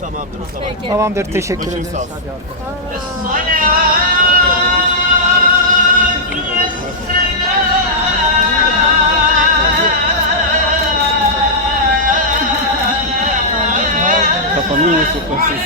Tamamdır zaman. Tamamdır teşekkür ederiz. Hadi arkadaşlar. Kafamı niye sokarsın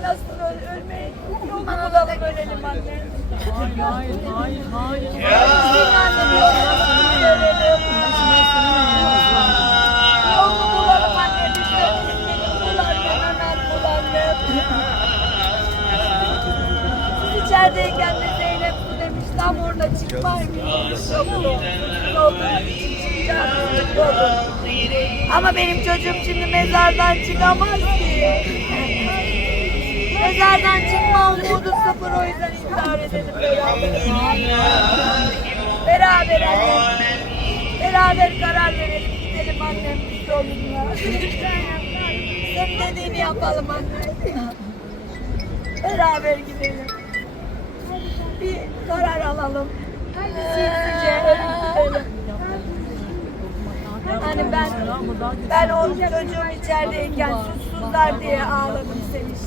Anne nasıl öl ölmeyi yolunu bulalım ölelim anne. Hayır hayır hayır hayır. Annem yolunu. Yolunu içerideyken de Zeynep su demiş tam orada çıkmaymış. Yok. Yok. Yok. Ama benim çocuğum şimdi mezardan çıkamaz ki. Mezardan çıkma umudu sıfır o yüzden intihar edelim beraber. Beraber. Beraber karar verelim gidelim annem biz onunla. Senin dediğini yapalım anne. Beraber gidelim. Bir karar alalım. Ölüp gidelim. Hani ben ben o çocuğum içerideyken suçsuzlar diye ağladım seni.